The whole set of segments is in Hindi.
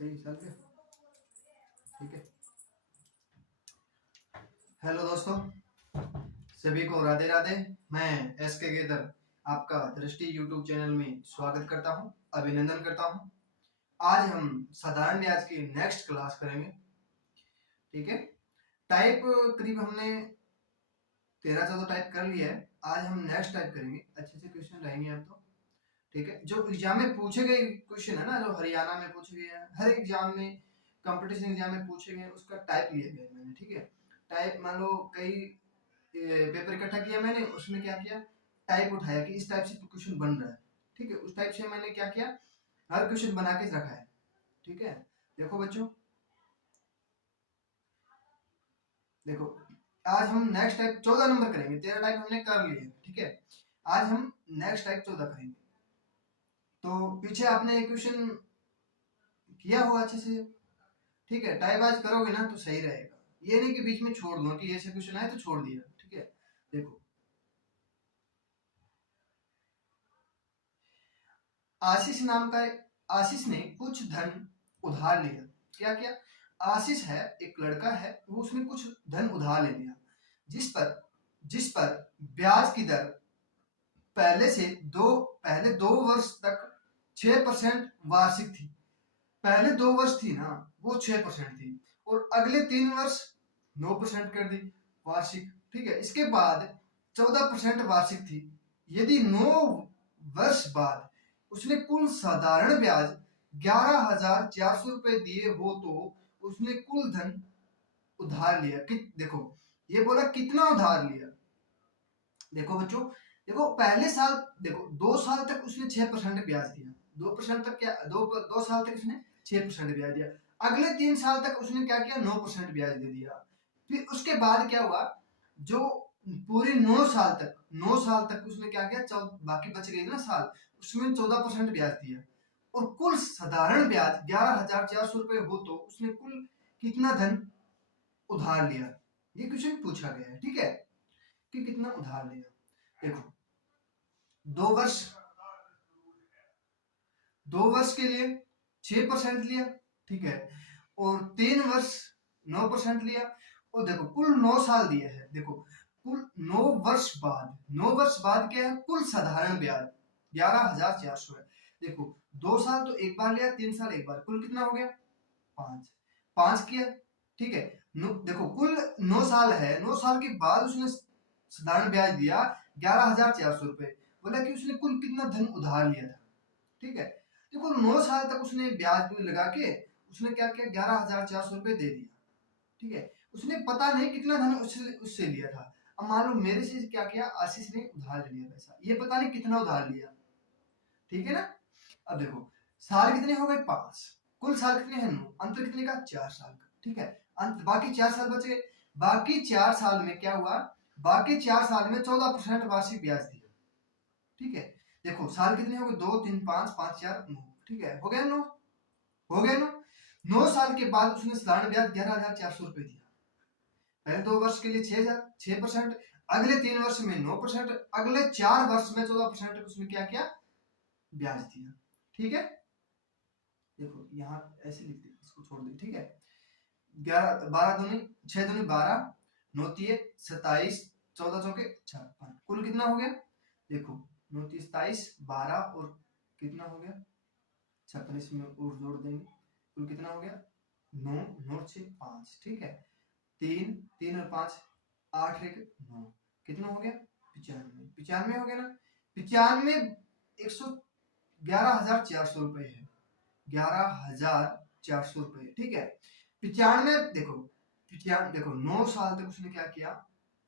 सही चल गया, ठीक है। हेलो दोस्तों, सभी को राधे राधे। मैं एस के गेदर आपका दृष्टि यूट्यूब चैनल में स्वागत करता हूं, अभिनंदन करता हूं। आज हम साधारण ब्याज की नेक्स्ट क्लास करेंगे, ठीक है। टाइप करीब हमने 13-14 टाइप कर लिया है। आज हम नेक्स्ट टाइप करेंगे, अच्छे से क्वेश्चन रहेंगे अब तो, ठीक है। जो एग्जाम में पूछे गए क्वेश्चन है ना, जो हरियाणा में पूछे गए हैं, हर एग्जाम में, कंपटीशन एग्जाम में पूछे गए, उसका टाइप लिया गया मैंने, ठीक है। टाइप मान लो कई पेपर इकट्ठा किया मैंने, उसमें क्या किया, टाइप उठाया कि इस टाइप से क्वेश्चन बन रहा है, ठीक है। उस टाइप से मैंने क्या किया, हर क्वेश्चन बना के रखा है, ठीक है। देखो बच्चों, देखो आज हम नेक्स्ट टाइप 14 नंबर करेंगे। 13 टाइप हमने कर लिए, ठीक है। आज हम नेक्स्ट टाइप 14 करेंगे। तो पीछे आपने क्वेश्चन किया होगा अच्छे से, ठीक है। टाइप आज करोगे ना तो सही रहेगा, ये नहीं कि बीच में छोड़ दो कि ऐसे क्वेश्चन आए तो छोड़ दिया, ठीक है। देखो, आशीष नाम का आशीष ने कुछ धन उधार लिया। क्या किया, आशीष है, एक लड़का है, वो उसने कुछ धन उधार ले लिया, जिस पर ब्याज की दर पहले दो वर्ष तक 6% वार्षिक थी। पहले 2 वर्ष थी ना, वो 6% थी, और अगले 3 वर्ष 9% कर दी वार्षिक, ठीक है। इसके बाद 14% वार्षिक थी। यदि 9 वर्ष बाद उसने कुल साधारण ब्याज 11,400 रुपए दिए हो तो उसने कुल धन उधार लिया कि, देखो ये बोला कितना उधार लिया। देखो बच्चों, देखो पहले साल, देखो 2 साल तक उसने 6% ब्याज दिया, 2% तक क्या, 2 साल तक उसने 6% ब्याज दिया। अगले 3 साल तक उसने क्या किया, 9% ब्याज दे दिया। फिर उसके बाद क्या हुआ, जो पूरे 9 साल तक उसने क्या किया, बाकी बच गई ना साल, उसमें 14% ब्याज दिया, और कुल साधारण ब्याज 11,400 रुपए हो तो उसने कुल कितना धन उधार लिया। ये क्वेश्चन पूछा गया है, ठीक है, कि कितना उधार लिया। देखो, 2 वर्ष, 2 वर्ष के लिए 6% लिया, ठीक है, और 3 वर्ष 9% लिया, और देखो कुल 9 साल दिए है। देखो कुल 9 वर्ष बाद क्या है, कुल साधारण ब्याज 11,400 है। देखो 2 साल तो एक बार लिया, 3 साल एक बार, कुल कितना हो गया, 5 किया, ठीक है। देखो कुल 9 साल है, 9 साल के बाद उसने साधारण ब्याज दिया 11,400 रुपए, बोला कि उसने कुल कितना धन उधार लिया था, ठीक है। देखो 9 साल तक उसने ब्याज लगा के उसने क्या किया, 11,400 रुपए दे दिया, ठीक है। उसने पता नहीं कितना धन उससे लिया था। अब मान लो मेरे से क्या किया, आशीष ने उधार ले लिया पैसा, ये पता नहीं कितना उधार लिया, ठीक है ना। अब देखो साल कितने हो गए, 5, कुल साल कितने हैं, 9, अंतर कितने का, 4 साल का, ठीक है। अंत बाकी 4 साल बच गए। बाकी 4 साल में क्या हुआ, बाकी 4 साल में 14% वार्षिक ब्याज दिया, ठीक है। देखो साल कितने हो गए, 2 3 5 5 4 9, ठीक है, हो गया 9, हो गया 9। 9 साल के बाद उसने साधारण ब्याज 11,400 रुपए दिया। पहले 2 वर्ष के लिए 6%, अगले 3 वर्ष में 9%, अगले 4 वर्ष में 14% उसने क्या किया, ब्याज दिया, ठीक है। देखो यहाँ ऐसे लिख दे, इसको छोड़ दे, ठीक है। 11 12 दूनी 6 दूनी 12, 9 तिये 27, 14 चौके 56, कुल कितना हो गया, देखो 9 30 27, 12 और कितना हो गया 56, इसमें और जोड़ देंगे, कुल कितना हो गया 9 9 6 5, ठीक है। 3 3 और 5 8 1 9, कितना हो गया 95, 95 हो गया ना। 95 11,400 रुपए है, 11,400 रुपए, ठीक है। 95, देखो 9 साल तक उसने क्या किया,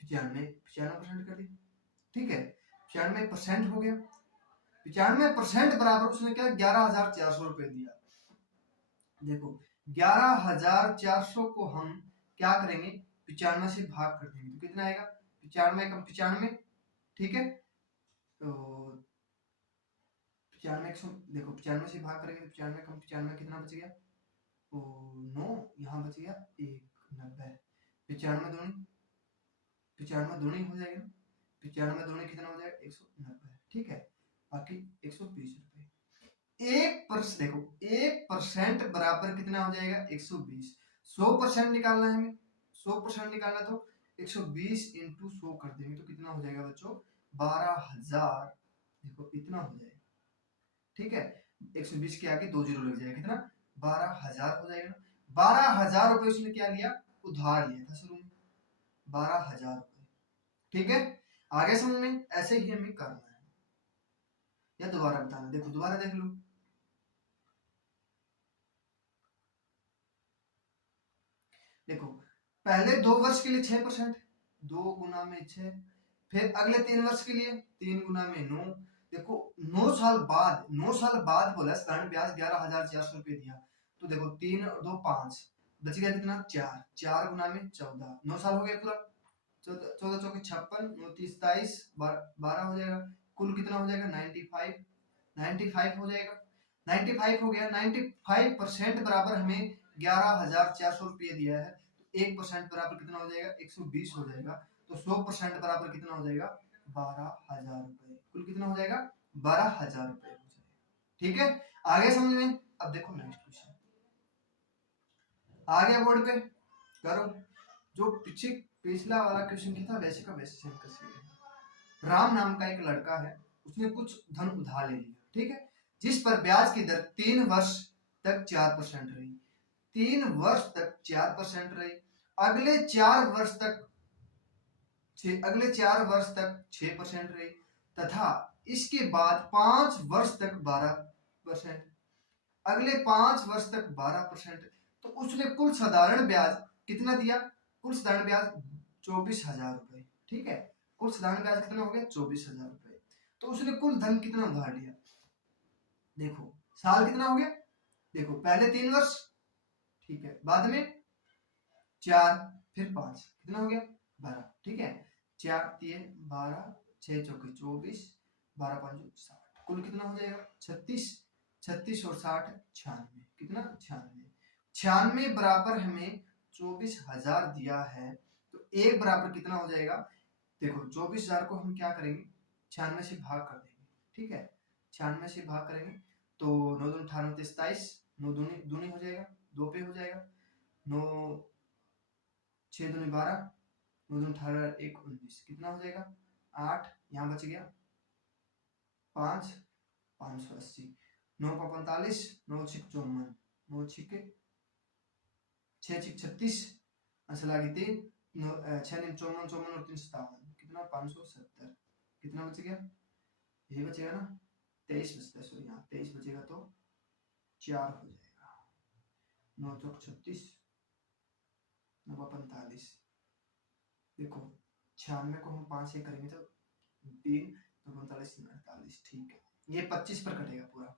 95% कर दी, ठीक है। 95% हो गया, 95% बराबर उसने क्या, 11,400 रुपए दिया। देखो 11,400 को हम क्या करेंगे, 95 से भाग कर देंगे तो कितना आएगा, 95 कम 95, ठीक है। तो 95 देखो 95 से भाग करेंगे तो 95 कम 95 कितना बच गया, तो 9, यहाँ बच गया 1 90, 95 दूनी 95 दूनी हो जाएगा, 95 दूनी कितना हो जाएगा 190, ठीक है। बाकी 120 रुपए, देखो 1% बराबर कितना हो जाएगा 120। 100% निकालना है हमें, 100% निकालना तो 120 इंटू 100 कर देंगे तो कितना हो जाएगा बच्चों 12,000। देखो इतना हो जाएगा, ठीक है। 120 के आगे 2 जीरो लग जाएगा, कितना 12,000 हो जाएगा। 12,000 रुपए उसने क्या लिया, उधार लिया था शुरू में, 12,000 रुपए, ठीक है। आगे समझ में, ऐसे ही हमें करना है या दोबारा बताना, देखो दोबारा देख लो। देखो पहले 2 वर्ष के लिए 6%, 2 गुना में 6, फिर अगले 3 वर्ष के लिए 3 गुना में 9। देखो 9 साल बाद, 9 साल बाद बोला साधारण ब्याज 11,400 रुपए दिया, तो देखो 3 और 2 5, बच गया कितना 4, 4 गुना में 14, 9 साल हो गया पूरा। 14 14 चौके 56, 9 30 27, 12 हो जाएगा। कुल कितना हो जाएगा 95, 95 हो जाएगा। 95 हो गया, 95% बराबर हमें 11,400 रुपये दिया है, तो 1% बराबर कितना हो जाएगा 120 हो जाएगा। तो 100% बराबर कितना हो जाएगा 12,000 रुपए। कुल कितना हो जाएगा 12,000 रुपए हो जाएगा, ठीक है। आगे समझ में। अब देखो नेक्स्ट क्वेश्चन आ गया बोर्ड पे, करो। जो पिछला वाला क्वेश्चन था वैसे का वैसे सेम कर। राम नाम का एक लड़का है, उसने कुछ धन उधार ले लिया, ठीक है, जिस पर ब्याज की दर 3 वर्ष तक 4% रही। 3 वर्ष तक 4% रही, अगले 4 वर्ष तक 6% रही, तथा इसके बाद 5 वर्ष तक 12%, अगले 5 वर्ष तक 12%। तो उसने कुल साधारण ब्याज कितना दिया, कुल साधारण ब्याज 24,000 रुपए, ठीक है। कुल साधारण ब्याज कितना हो गया 24,000 रुपए। तो उसने कुल धन कितना उधार लिया, देखो साल कितना हो गया, देखो पहले 3 वर्ष, ठीक है, बाद में 4, फिर 5, कितना हो गया 12, ठीक है। 4 3 12, 6 चौके 24, 12 5 60, कुल कितना हो जाएगा 36, 36 और 60 96, कितना 96। 96 बराबर हमें 24,000 दिया है, तो एक बराबर कितना हो जाएगा, देखो 24,000 को हम क्या करेंगे 96 से भाग कर देंगे, ठीक है। 96 से भाग करेंगे तो 9 दूनी 18 27, 9 दूनी दूनी हो जाएगा, 2 पे हो जाएगा, 9 6 दूनी 12, 9 दूनी 18 1 19, कितना हो जाएगा 8, यहाँ बच गया 5, 580, 9 का 45, 9 छिक 54, 9 छिक 6 छिक 36, अंश लागी 3, 6 नीम 54, 54 और 3 57, कितना 570, कितना बच गया, यही बचेगा ना 23 बचता है, सॉरी यहाँ 23 बचेगा तो 4 हो जाएगा, 9 चौक 36, 9 का 45, देखो 96 को हम 5 से करेंगे तो 3 तो 45 48, ठीक है। ये 25 पर कटेगा पूरा,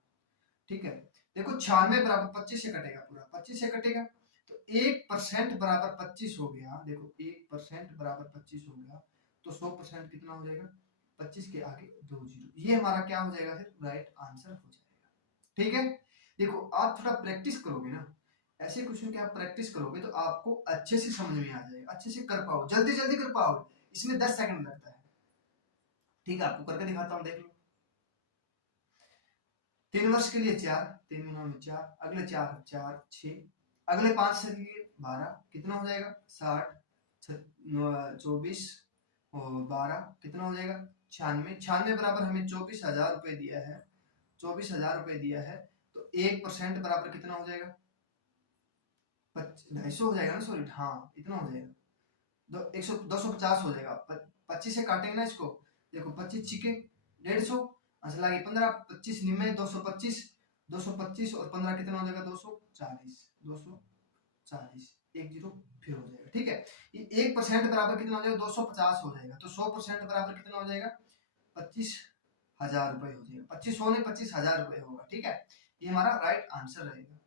ठीक है। देखो 96 बराबर 25 से कटेगा पूरा, 25 से कटेगा तो 1% बराबर 25 हो गया, देखो 1% बराबर 25 हो गया, तो 100% कितना हो जाएगा 25 के आगे 2 जीरो, ये हमारा क्या हो जाएगा फिर राइट आंसर हो जाएगा, ठीक है। देखो आप थोड़ा प्रैक्टिस करोगे ना, ऐसे क्वेश्चन की आप प्रैक्टिस करोगे तो आपको अच्छे से समझ में आ जाएगा, अच्छे से कर पाओ, जल्दी जल्दी कर पाओगे, इसमें 10 सेकंड लगता है, ठीक है। आपको करके दिखाता हूँ, देख लो। 3 वर्ष के लिए 4, 3 गुना में 4, अगले 4 4 6, अगले 5 से लिए 12, कितना हो जाएगा 60, 24 और 12 कितना हो जाएगा 96। 96 बराबर हमें 24,000 रुपए दिया है, 24,000 रुपए दिया है, तो 1% बराबर कितना हो जाएगा 250 हो जाएगा ना, सॉरी हाँ इतना हो जाएगा 250 हो जाएगा। 25 से काटेंगे ना इसको, देखो 25 छिके 150, अच्छा लगे 15, 25 निमे 225, 225 और 15 कितना हो जाएगा 240, 240, 1 जीरो फिर हो जाएगा, ठीक है। ये 1% बराबर कितना हो जाएगा 250 हो जाएगा, तो 100% बराबर कितना हो जाएगा 25,000 रुपए हो जाएगा, 2500 नहीं 25,000 रुपए होगा, ठीक है। ये हमारा राइट आंसर रहेगा,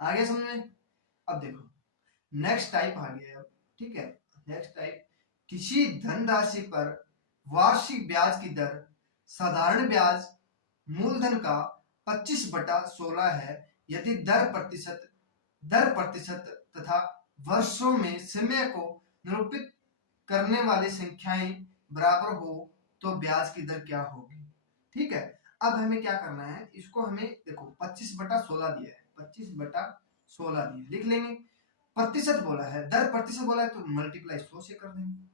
आगे समझ में। अब देखो नेक्स्ट टाइप आ गया, ठीक है। नेक्स्ट टाइप, किसी धनराशि पर वार्षिक ब्याज की दर साधारण ब्याज मूलधन का 25/16 है, यदि दर प्रतिशत तथा वर्षों में समय को निरूपित करने वाली संख्याएं बराबर हो तो ब्याज की दर क्या होगी, ठीक है। अब हमें क्या करना है, इसको हमें देखो 25/16 दिया है, 25/16 दिया है, लिख लेंगे। प्रतिशत बोला है, दर प्रतिशत बोला है तो मल्टीप्लाई 100 से कर देंगे,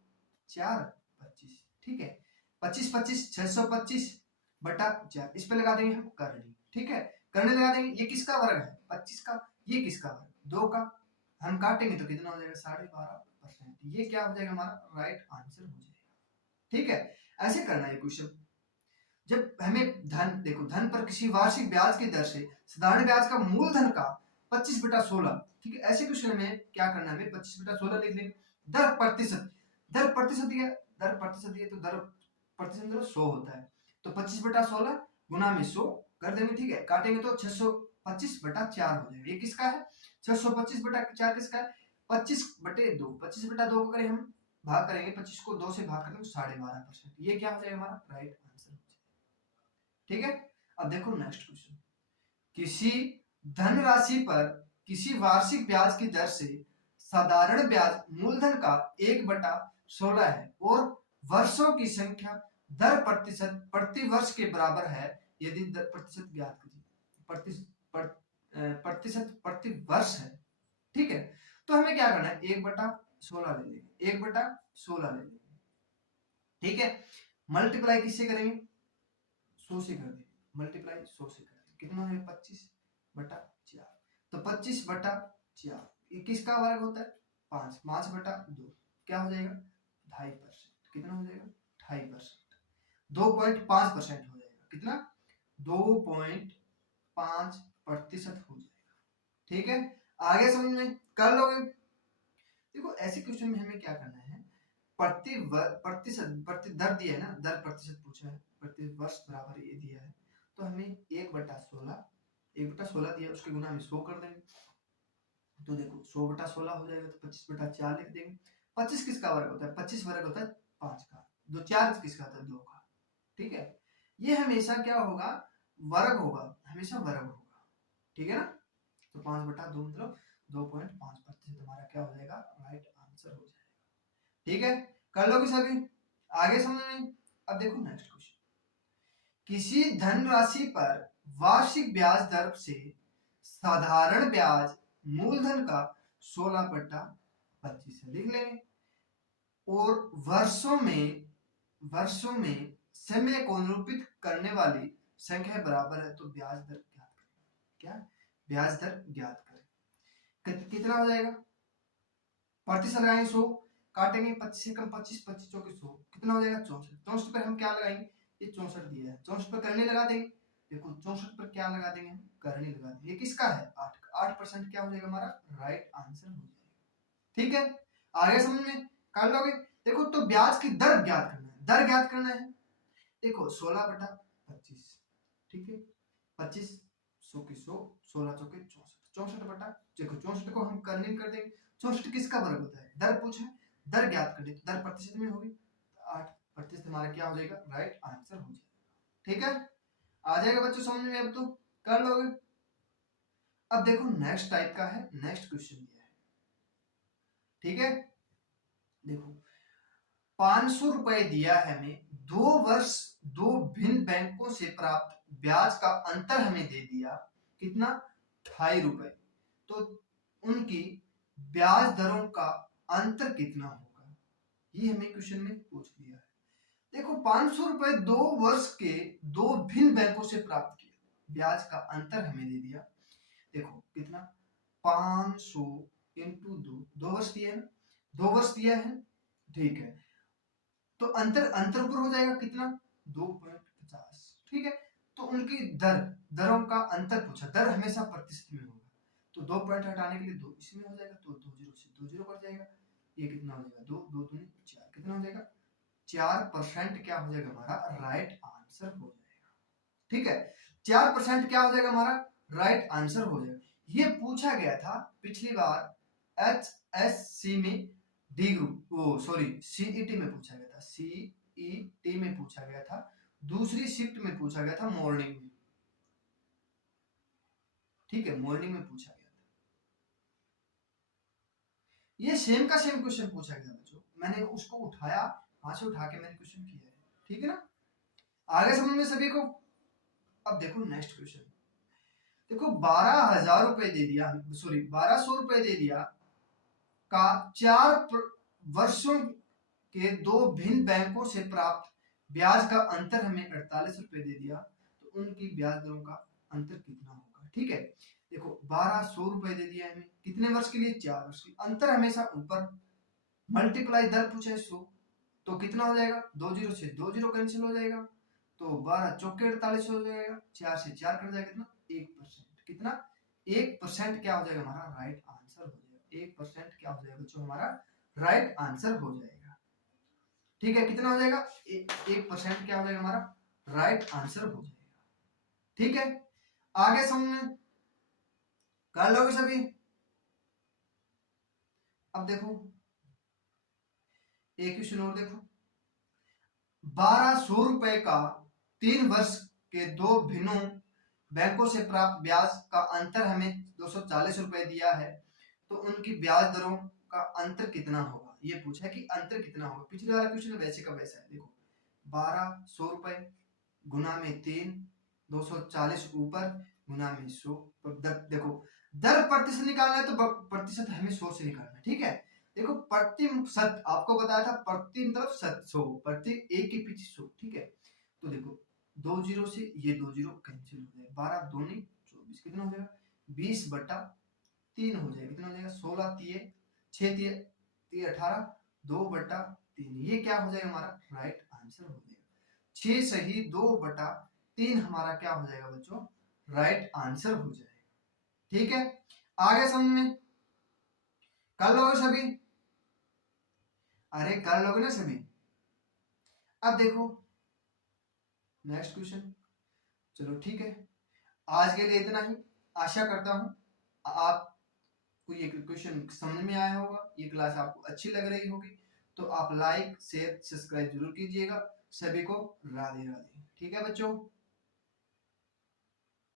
4/25, ठीक है। 25/25 625/4, इस पे लगा देंगे हम करनी, ठीक है। करने लगा देंगे, ये किसका वर्ग है 25 का, ये किसका वर्ग 2 का, हम काटेंगे तो कितना हो जाएगा 12.5%, ये क्या हो जाएगा हमारा राइट आंसर हो जाएगा, ठीक है। ऐसे करना है क्वेश्चन। जब हमें धन देखो, धन पर किसी वार्षिक ब्याज की दर से साधारण ब्याज का मूलधन का 25/16, ठीक है। ऐसे क्वेश्चन में क्या करना है, हमें 25/16 लिख लेंगे। दर प्रतिशत, दर प्रतिशत दिया, दर प्रतिशत दिया तो दर प्रतिशत मतलब 100 होता है, तो 25/16 गुना में 100 कर देंगे, ठीक है। काटेंगे तो 625/4 हो जाएगा, ये किसका है 625/4 किसका है 25/2, 25/2 को करें हम भाग करेंगे, 25 को 2 से भाग करेंगे तो 12.5%, ये क्या हो जाएगा हमारा राइट आंसर हो जाएगा, ठीक है। अब देखो नेक्स्ट क्वेश्चन, किसी धनराशि पर किसी वार्षिक ब्याज की दर से साधारण ब्याज मूलधन का 1/16 है और वर्षों की संख्या दर प्रतिशत प्रति वर्ष के बराबर है, यदि दर प्रतिशत ज्ञात कीजिए, प्रतिशत प्रति वर्ष है, ठीक है। तो हमें क्या करना है 1/16 ले लेंगे, 1/16 ले लेंगे, ठीक है। मल्टीप्लाई किससे करेंगे 100 से कर देंगे, मल्टीप्लाई 100 से कर देंगे, कितना है 25/4, तो 25/4 ये किसका वर्ग होता है 5, 5/2 क्या हो जाएगा 2.5%, कितना हो जाएगा 2.5%, 2.5% हो जाएगा, कितना 2.5% हो जाएगा, ठीक है। आगे समझ में कर लोगे। देखो ऐसे क्वेश्चन में हमें क्या करना है, प्रतिशत प्रति दर दिया है ना, दर प्रतिशत पूछा है, प्रति वर्ष बराबर ये दिया है, तो हमें 1/16 दिया, उसके गुना में 100 कर देंगे, तो देखो 100/16 हो जाएगा, तो 25/4 लिख देंगे। 25 किसका वर्ग होता है 25 वर्ग होता है 5 का, 2 4 किसका होता है 2 का, ठीक है। ये हमेशा क्या होगा वर्ग होगा, हमेशा वर्ग होगा, ठीक है ना। तो 5/2 मतलब 2.5% हमारा क्या हो जाएगा राइट आंसर हो जाएगा, ठीक है। कर लोगे सभी, आगे समझ में। अब देखो नेक्स्ट क्वेश्चन, किसी धनराशि पर वार्षिक ब्याज दर से साधारण ब्याज मूलधन का 16/25 लिख लेंगे और वर्षों में समय को निरूपित करने वाली संख्या बराबर है, तो ब्याज दर ज्ञात करें, क्या ब्याज दर ज्ञात करें, कितना हो जाएगा प्रतिशत लगाएंगे 100, काटेंगे 25 से कम 25, 25 चौके 100, कितना हो जाएगा 64, 64 पर हम क्या लगाएंगे, ये 64 दिया है, 64 पर करने लगा देंगे, देखो 64 पर क्या लगा देंगे हम करने लगा देंगे, ये किसका है 8% क्या हो जाएगा हमारा राइट आंसर हो जाएगा, ठीक है। आगे समझ में कर लोगे। देखो तो ब्याज की दर ज्ञात करना है, दर ज्ञात करना है, देखो 16/25, ठीक है, 25 100 की 100, 16 चौके 64, 64 बटा देखो 64 को हम करने कर देंगे, 64 किसका वर्ग होता है दर पूछा है, दर ज्ञात कर दे, तो दर प्रतिशत में होगी, 8% हमारा क्या हो जाएगा राइट आंसर हो जाएगा, ठीक है। आ जाएगा बच्चों समझ में, अब तो कर लोगे। अब देखो नेक्स्ट टाइप का है, नेक्स्ट क्वेश्चन दिया है, ठीक है। देखो 500 रुपए दिया है हमें, 2 वर्ष 2 भिन्न बैंकों से प्राप्त ब्याज का अंतर हमें दे दिया, कितना 2.5 रुपए, तो उनकी ब्याज दरों का अंतर कितना होगा, ये हमें क्वेश्चन में पूछ दिया है। देखो 500 रुपए 2 वर्ष के 2 भिन्न बैंकों से प्राप्त किया, ब्याज का अंतर हमें दे दिया, देखो कितना 500 इंटू 2 वर्ष दिया है ना, 2 वर्ष दिया है, ठीक है। तो अंतर ऊपर हो जाएगा कितना 2.50, ठीक है। तो उनकी दरों का अंतर पूछा, दर हमेशा प्रतिशत में होगा, तो 2 पॉइंट हटाने के लिए 2 इसमें हो जाएगा, तो 2 जीरो से 2 जीरो कट जाएगा, ये कितना हो जाएगा 2 2 दूनी 4, कितना हो जाएगा 4% क्या हो जाएगा हमारा राइट आंसर हो जाएगा, ठीक है। 4% क्या हो जाएगा हमारा राइट आंसर हो जाएगा। ये पूछा गया था पिछली बार HSC में, डी ग्रुप वो सॉरी सीईटी में पूछा गया था, सीईटी में पूछा गया था, दूसरी शिफ्ट में पूछा गया था मॉर्निंग में, ठीक है, मॉर्निंग में पूछा गया था, ये सेम का सेम क्वेश्चन पूछा गया बच्चों, मैंने उसको उठाया, वहां से उठा के मैंने क्वेश्चन किया है, ठीक है ना। आगे समझ में सभी को अब देखो नेक्स्ट क्वेश्चन, देखो 12,000 रुपए दे दिया, सॉरी 1200 रुपए दे दिया का 4 वर्षों के दो भिन्न बैंकों से प्राप्त ब्याज का अंतर हमें 48 रुपए दे दिया, तो उनकी ब्याज दरों का अंतर कितना होगा। ठीक है, देखो 1200 रुपए दे दिया हमें, कितने वर्ष के लिए, 4 वर्ष के लिए। अंतर हमेशा ऊपर, मल्टीप्लाई दर पूछा है 100, तो कितना हो जाएगा, 20 से 20 कैंसिल हो जाएगा, तो 12 चौके 48 हो जाएगा, 4 से 4 कट जाएगा, कितना 1%, कितना 1% क्या हो जाएगा हमारा राइट आंसर हो जाएगा। 1% क्या हो जाएगा बच्चों हमारा राइट आंसर हो जाएगा। ठीक है, कितना हो जाएगा 1% क्या हो जाएगा हमारा राइट आंसर हो जाएगा। ठीक है, आगे समझ में कर लोगे सभी। अब देखो एक क्वेश्चन और देखो, 1200 रुपए का 3 वर्ष के दो भिन्नों बैंकों से प्राप्त ब्याज का अंतर हमें 240 रुपए दिया है, तो उनकी ब्याज दरों का अंतर कितना होगा, ये पूछा है कि अंतर कितना होगा। पिछले वाला क्वेश्चन वैसे का वैसा है, देखो 1200 रुपए गुना में 3, 240 ऊपर गुना में 100, देखो दर प्रतिशत निकालना है तो प्रतिशत हमें 100 से निकालना है। ठीक है, देखो प्रतिशत आपको बताया था, प्रति मतलब 100, प्रति एक के पीछे 100। ठीक है, तो देखो 2 जीरो से ये 2 जीरो कैंसिल हो जाएगा, 12 दूनी 24, कितना हो जाएगा 20/3 हो जाएगा, कितना हो जाएगा 16 तिये 6 तिये 18, 2/3, ये क्या हो जाएगा हमारा राइट आंसर हो जाएगा। 6 सही 2/3 हमारा क्या हो जाएगा बच्चों राइट आंसर हो जाएगा। ठीक है, आगे समझ में कर लोगे सभी, अरे कर लोगे ना सभी। अब देखो नेक्स्ट क्वेश्चन, चलो ठीक है, आज के लिए इतना ही। आशा करता हूं आपको ये क्वेश्चन समझ में आया होगा, ये क्लास आपको अच्छी लग रही होगी, तो आप लाइक शेयर सब्सक्राइब जरूर कीजिएगा। सभी को राधे राधे। ठीक है बच्चों।